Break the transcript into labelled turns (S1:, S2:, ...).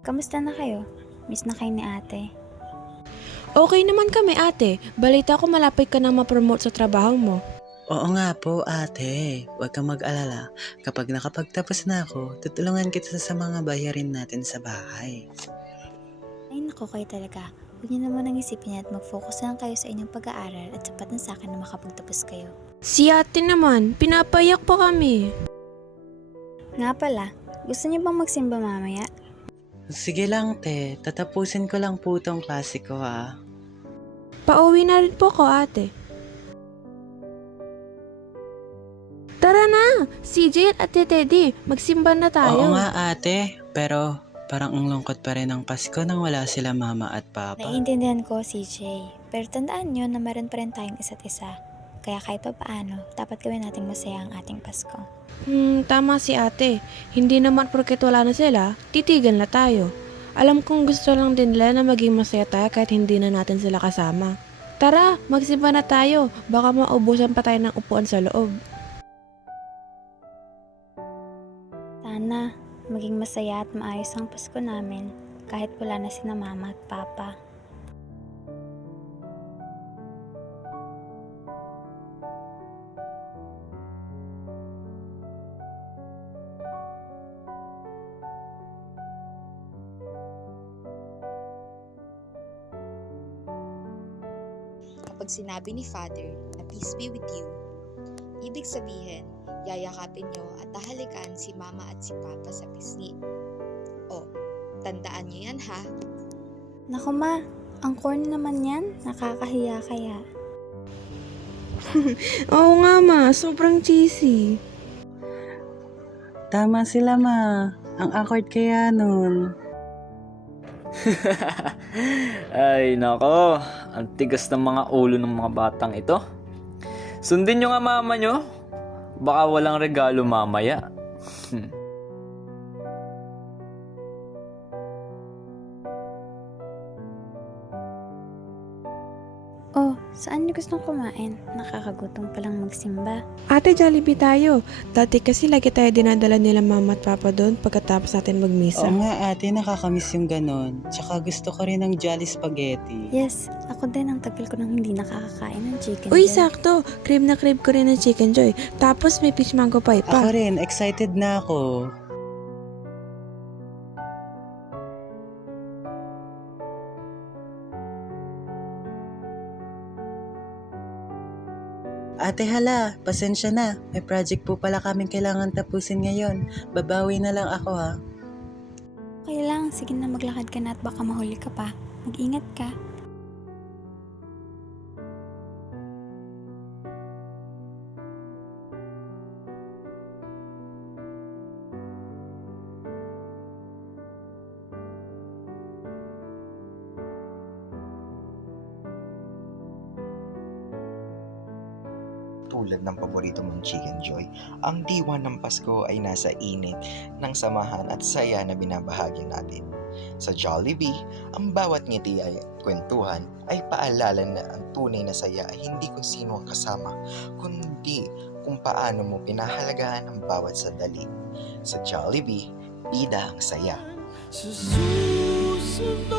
S1: kamusta na kayo? Miss na kayo ni ate.
S2: Okay naman kami ate. Balita ko malapit ka nang ma-promote sa trabaho mo.
S3: Oo nga po ate, huwag kang mag-alala. Kapag nakapagtapos na ako, tutulungan kita sa mga bayarin natin sa bahay.
S1: Ay naku kayo talaga. Huwag niyo naman ang isipin at mag-focus lang kayo sa inyong pag-aaral at sapat na sa akin na makapagtapos kayo.
S2: Si ate naman, pinapayak pa kami.
S1: Nga pala, gusto niyo bang magsimba mamaya?
S3: Sige lang te, tatapusin ko lang po tong klase ko ha.
S2: Pauwi na rin po ko ate. Tara na! CJ at Ate Teddy, magsimba na tayo.
S3: Oo nga ate, pero parang ang lungkot pa rin ng Pasko nang wala sila mama at papa.
S1: Naiintindihan ko, CJ. Pero tandaan niyo na meron pa rin tayong isa't isa. Kaya kahit pa paano, dapat gawin nating masaya ang ating Pasko.
S2: Tama si ate. Hindi naman porket wala na sila, titigan na tayo. Alam kong gusto lang din nila na maging masaya tayo kahit hindi na natin sila kasama. Tara, magsimba na tayo. Baka maubusan pa tayo ng upuan sa loob.
S1: Sana, maging masaya at maayos ang Pasko namin kahit wala na sina mama at papa.
S4: Kapag sinabi ni Father na peace be with you, ibig sabihin, yayakapin nyo at tahalikan si Mama at si Papa sa pisngi. O, tandaan nyo yan ha.
S1: Naku ma, ang corny naman yan. Nakakahiya kaya.
S2: Oo nga ma, sobrang cheesy.
S3: Tama sila ma, ang awkward kaya nun.
S5: Ay, nako. Ang tigas ng mga ulo ng mga batang ito. Sundin nyo nga mama nyo. Baka walang regalo mamaya.
S1: Oh, saan niyo gustong kumain? Nakakagutom palang magsimba.
S2: Ate, Jollibee tayo. Dati kasi lagi tayo dinadala nila mama at papa doon pagkatapos natin magmisa.
S3: Oo nga ate, nakakamiss yung ganon. Tsaka gusto ko rin ng Jolly Spaghetti.
S1: Yes, ako din ang tagal ko nang hindi nakakakain ng chicken
S2: Uy,
S1: joy.
S2: sakto. Crave na crave ko rin ng Chicken Joy. Tapos may peach mango pie pa.
S3: Ako rin, excited na ako. Ate hala, pasensya na. May project po pala kaming kailangan tapusin ngayon. Babawi na lang ako ha.
S1: Okay lang, sige na maglakad ka na at baka mahuli ka pa. Mag-ingat ka.
S6: Tulad ng paborito mong Chicken Joy, ang diwa ng Pasko ay nasa init ng samahan at saya na binabahagi natin. Sa Jollibee, ang bawat ngiti ay kwentuhan ay paalala na ang tunay na saya ay hindi kung sino ang kasama, kundi kung paano mo pinahalagahan ang bawat sandali. Sa Jollibee, bida ang saya.
S7: Sa susunod